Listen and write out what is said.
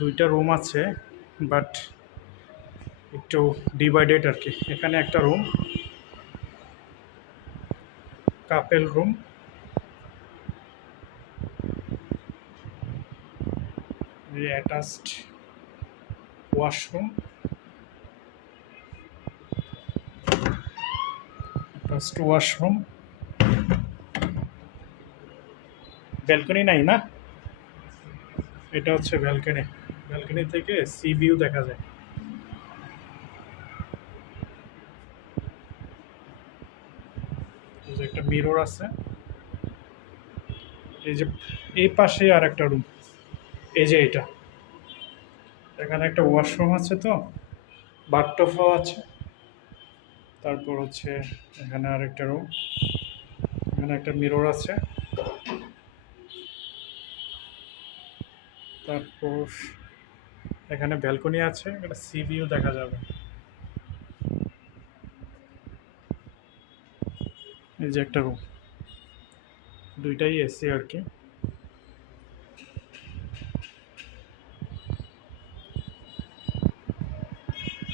দুইটা রুম আছে, বাট একটু ডিভাইডেড আর কি। এখানে একটা room, couple room, attached washroom, balcony নাই না, এটা হচ্ছে ব্যালকনি। ব্যালকনি থেকে সি ভিউ দেখা যায়। এই যে একটা মিরর আছে, এই যে এই পাশে আর একটা রুম, এই যে এটা। এখানে একটা ওয়াশরুম আছে, তো বাথটবও আছে। তারপর হচ্ছে এখানে আর একটা রুম, এখানে একটা মিরর আছে। তারপর এখানে ব্যালকনি আছে, একটা সি ভিউ দেখা যাবে। এই যে একটা রুম, দুইটাই এসি আর কি।